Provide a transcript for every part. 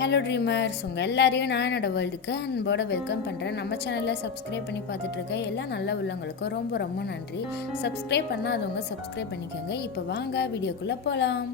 Hello dreamers, உங்கள் எல்லாரையும் நான் என்னோடய வேர்ல்டுக்கு அன்போட வெல்கம் பண்ணுறேன். நம்ம சேனலில் சப்ஸ்கிரைப் பண்ணி பார்த்துட்ருக்க எல்லா நல்ல உள்ளவங்களுக்கும் ரொம்ப ரொம்ப நன்றி. சப்ஸ்கிரைப் பண்ணாதவங்க சப்ஸ்கிரைப் பண்ணிக்கோங்க. இப்போ வாங்க வீடியோக்குள்ளே போகலாம்.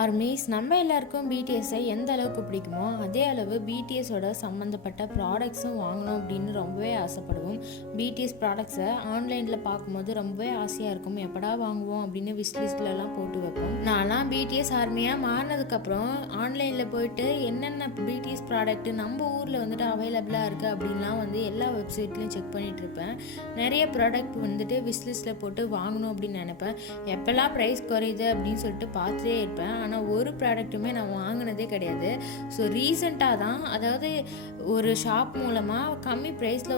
ஆர்மிஸ், நம்ம எல்லாருக்கும் பிடிஎஸ்ஸை எந்த அளவுக்கு பிடிக்குமோ அதே அளவு பிடிஎஸோட சம்மந்தப்பட்ட ப்ராடக்ட்ஸும் வாங்கணும் அப்படின்னு ரொம்பவே ஆசைப்படுவோம். பிடிஎஸ் ப்ராடக்ட்ஸை ஆன்லைனில் பார்க்கும்போது ரொம்பவே ஆசையாக இருக்கும். எப்படா வாங்குவோம் அப்படின்னு விஷ்லிஸ்ட்லலாம் போட்டு வைப்போம். நான்லாம் பிடிஎஸ் ஆர்மியாக மாறினதுக்கப்புறம் ஆன்லைனில் போயிட்டு என்னென்ன பிடிஎஸ் ப்ராடக்ட்டு நம்ம ஊரில் வந்துட்டு அவைலபிளாக இருக்குது அப்படின்லாம் எல்லா வெப்சைட்லையும் செக் பண்ணிகிட்டு இருப்பேன். நிறைய ப்ராடக்ட் விஷ்லிஸ்ட்டில் போட்டு வாங்கணும் அப்படின்னு நினைப்பேன். எப்போல்லாம் ப்ரைஸ் குறையுது அப்படின்னு சொல்லிட்டு பார்த்துட்டே இருப்பேன். ஆனால் ஒரு ப்ராடக்ட்டுமே நான் வாங்கினதே கிடையாது. ஸோ ரீசெண்டாக தான், அதாவது ஒரு ஷாப் மூலமாக கம்மி ப்ரைஸில்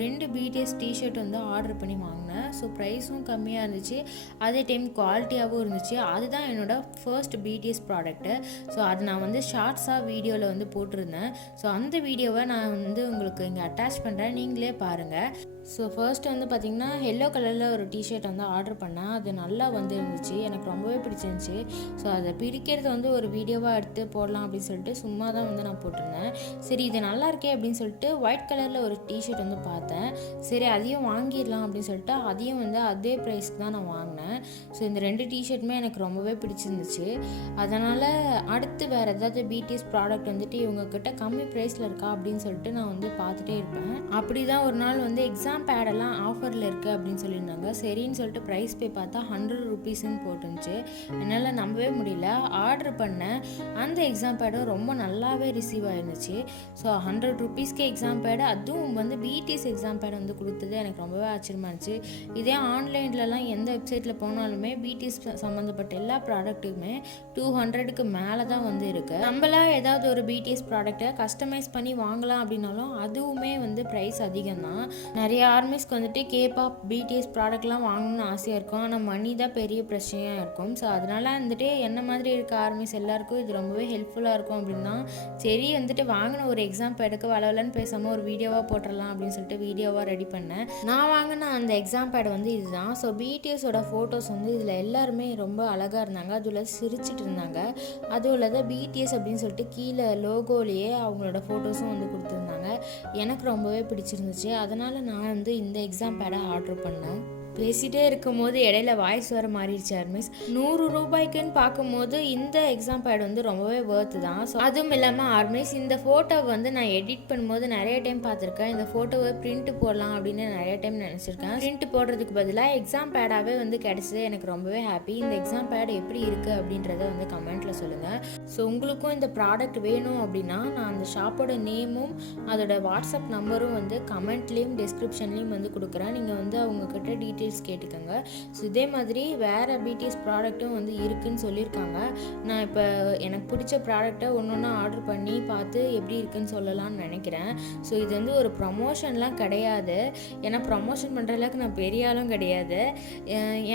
2 பிடிஎஸ் டிஷர்ட் ஆர்டர் பண்ணி வாங்கினேன். ஸோ ப்ரைஸும் கம்மியாக இருந்துச்சு, அதே டைம் குவாலிட்டியாகவும் இருந்துச்சு. அதுதான் என்னோடய ஃபர்ஸ்ட் பிடிஎஸ் ப்ராடக்ட்டு. ஸோ அது நான் ஷார்ட்ஸாக வீடியோவில் போட்டிருந்தேன். ஸோ அந்த வீடியோவை நான் உங்களுக்கு இங்கே அட்டாச் பண்ணுறேன், நீங்களே பாருங்கள். ஸோ ஃபர்ஸ்ட் பார்த்திங்கன்னா எல்லோ கலரில் ஒரு டிஷர்ட் ஆர்டர் பண்ணேன். அது நல்லா இருந்துச்சு, எனக்கு ரொம்பவே பிடிச்சிருந்துச்சு. ஸோ அதை பிரிக்கிறது ஒரு வீடியோவாக எடுத்து போடலாம் அப்படின்னு சொல்லிட்டு சும்மா தான் நான் போட்டிருந்தேன். சரி, இது நல்லா இருக்கே அப்படின்னு சொல்லிட்டு ஒயிட் கலரில் ஒரு டிஷர்ட் பார்த்தேன். சரி, அதையும் வாங்கிடலாம் அப்படின்னு சொல்லிட்டு அதையும் அதே ப்ரைஸ்க்கு தான் நான் வாங்கினேன். ஸோ இந்த 2 டிஷர்ட்டுமே எனக்கு ரொம்பவே பிடிச்சிருந்துச்சு. அதனால் அடுத்து வேறு ஏதாவது பிடிஎஸ் ப்ராடக்ட் இவங்கக்கிட்ட கம்மி ப்ரைஸில் இருக்கா அப்படின்னு சொல்லிட்டு நான் பார்த்துட்டே இருப்பேன். அப்படி தான் ஒரு நாள் எக்ஸாம் பேடெல்லாம் ஆஃபரில் இருக்குது அப்படின்னு சொல்லியிருந்தாங்க. சரின்னு சொல்லிட்டு ப்ரைஸ் போய் பார்த்தா 100 ருபீஸ்ன்னு போட்டுருந்துச்சு. என்னால் நம்பவே முடியல. ஆர்டர் பண்ணேன். அந்த எக்ஸாம் பேடும் ரொம்ப நல்லாவே ரிசீவ் ஆயிருந்துச்சு. ஸோ 100 ருபீஸ்க்கு எக்ஸாம் பேடு, அதுவும் பிடிஎஸ் எக்ஸாம் பேடு கொடுத்தது எனக்கு ரொம்பவே ஆச்சரியமா இருந்துச்சு. இதே ஆன்லைன்லலாம் எந்த வெப்சைட்டில் போனாலுமே பிடிஎஸ் சம்மந்தப்பட்ட எல்லா ப்ராடக்ட்டுமே 200க்கு மேலே தான் இருக்குது. நம்மளாம் ஏதாவது ஒரு பிடிஎஸ் ப்ராடக்டை கஸ்டமைஸ் பண்ணி வாங்கலாம் அப்படின்னாலும் அதுவுமே ப்ரைஸ் அதிகம் தான். நிறைய ஆர்மிஸ்க்கு கேபாப் பிடிஎஸ் ப்ராடக்ட்லாம் வாங்கணும்னு ஆசையாக இருக்கும். ஆனால் மணி தான் பெரிய பிரச்சனையாக இருக்கும். ஸோ அதனால் என்ன மாதிரி இருக்க ஆர்மிஸ் எல்லாருக்கும் இது ரொம்பவே ஹெல்ப்ஃபுல்லாக இருக்கும் அப்படின்னு தான் சரி வாங்கின ஒரு எக்ஸாம் பேடுக்கு வளவலன்னு பேசாமல் ஒரு வீடியோவாக போட்டுடலாம் அப்படின்னு சொல்லிட்டு வீடியோவாக ரெடி பண்ணேன். நான் வாங்கின அந்த எக்ஸாம் பேடு இதுதான். ஸோ பிடிஎஸோட ஃபோட்டோஸ் இதில் எல்லாருமே ரொம்ப அழகாக இருந்தாங்க. அதில் சிரிச்சிட்டு இருந்தாங்க. அதுவும் இல்லாத பிடிஎஸ் அப்படின்னு சொல்லிட்டு கீழே லோகோலேயே அவங்களோட ஃபோட்டோஸும் கொடுத்துருந்தாங்க. எனக்கு ரொம்பவே பிடிச்சிருந்துச்சு. அதனால் நான் இந்த எக்ஸாம் பேடை ஆர்டர் பண்ணேன். பேசிகிட்டே இருக்கும்போது இடையில வாய்ஸ் வர மாறிடுச்சு ஆர்மிஸ். 100 ரூபாய்க்குன்னு பார்க்கும்போது இந்த எக்ஸாம் பேட் ரொம்பவே ஒர்த்து தான். ஸோ அதுவும் இல்லாமல் ஆர்மிஸ், இந்த ஃபோட்டோவை நான் எடிட் பண்ணும்போது நிறைய டைம் பார்த்துருக்கேன். இந்த ஃபோட்டோவை பிரிண்ட் போடலாம் அப்படின்னு நிறைய டைம் நினச்சிருக்கேன். பிரிண்ட் போடுறதுக்கு பதிலாக எக்ஸாம் பேடாகவே கிடச்சிது. எனக்கு ரொம்பவே ஹாப்பி. இந்த எக்ஸாம் பேட் எப்படி இருக்குது அப்படின்றத கமெண்ட்டில் சொல்லுங்கள். ஸோ உங்களுக்கும் இந்த ப்ராடக்ட் வேணும் அப்படின்னா நான் அந்த ஷாப்போட நேமும் அதோட வாட்ஸ்அப் நம்பரும் கமெண்ட்லேயும் டிஸ்கிரிப்ஷன்லேயும் கொடுக்குறேன். நீங்கள் அவங்கக்கிட்ட டீட்டெயில்ஸ் கேட்டுக்கோங்க. ஸோ இதே மாதிரி வேறு பிடிஎஸ் ப்ராடக்ட்டும் இருக்குன்னு சொல்லியிருக்காங்க. நான் இப்போ எனக்கு பிடிச்ச ப்ராடக்டை ஒன்று ஆர்டர் பண்ணி பார்த்து எப்படி இருக்குன்னு சொல்லலாம்னு நினைக்கிறேன். ஸோ இது ஒரு ப்ரமோஷன்லாம் கிடையாது. ஏன்னா ப்ரமோஷன் பண்ணுற அளவுக்கு நான் பெரிய ஆளும் கிடையாது.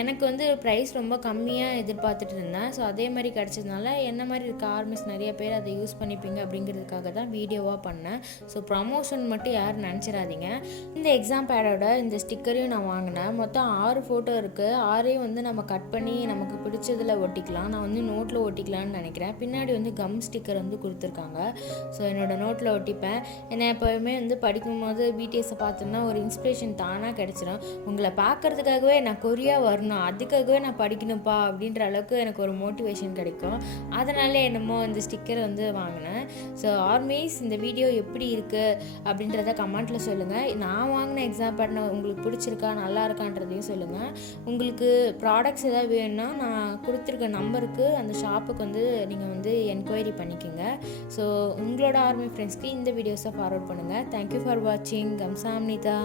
எனக்கு ப்ரைஸ் ரொம்ப கம்மியாக எதிர்பார்த்துட்டு இருந்தேன். ஸோ அதே மாதிரி கிடச்சதுனால என்ன மாதிரி இருக்க ஆர்மிஸ் நிறைய பேர் அதை யூஸ் பண்ணிப்பீங்க அப்படிங்கிறதுக்காக தான் வீடியோவாக பண்ணேன். ஸோ ப்ரமோஷன் மட்டும் யாரும் நினச்சிடாதீங்க. இந்த எக்ஸாம் பேடோட இந்த ஸ்டிக்கரையும் நான் வாங்கினேன். மொத்தம் 6 ஃபோட்டோ இருக்குது. 6ஐயும் நம்ம கட் பண்ணி நமக்கு பிடிச்சதில் ஒட்டிக்கலாம். நான் நோட்டில் ஒட்டிக்கலான்னு நினைக்கிறேன். பின்னாடி கம் ஸ்டிக்கர் கொடுத்துருக்காங்க. ஸோ என்னோடய நோட்டில் ஒட்டிப்பேன். ஏன்னா எப்போவுமே படிக்கும்போது பிடிஎஸை பார்த்தோன்னா ஒரு இன்ஸ்பிரேஷன் தானாக கிடச்சிடும். உங்களை பார்க்குறதுக்காகவே நான் கொரியா வரணும், அதுக்காகவே நான் படிக்கணும்ப்பா அப்படின்ற அளவுக்கு எனக்கு ஒரு மோட்டிவேஷன் கிடைக்கும். அதனால என்னமோ இந்த ஸ்டிக்கர் வாங்கினேன். ஸோ ஆர்மிஸ், இந்த வீடியோ எப்படி இருக்குது அப்படின்றத கமெண்ட்டில் சொல்லுங்கள். நான் வாங்கின எக்ஸாம் பேட் உங்களுக்கு பிடிச்சிருக்கா, நல்லா இருக்கான்றதையும் சொல்லுங்கள். உங்களுக்கு ப்ராடக்ட்ஸ் ஏதாவது வேணும்னா நான் கொடுத்துருக்க நம்பருக்கு அந்த ஷாப்புக்கு நீங்கள் என்கொயரி பண்ணிக்கோங்க. ஸோ உங்களோட ஆர்மி ஃப்ரெண்ட்ஸ்க்கு இந்த வீடியோஸை ஃபார்வர்ட் பண்ணுங்கள். தேங்க்யூ ஃபார் வாட்சிங். கம்சாம்னிதா.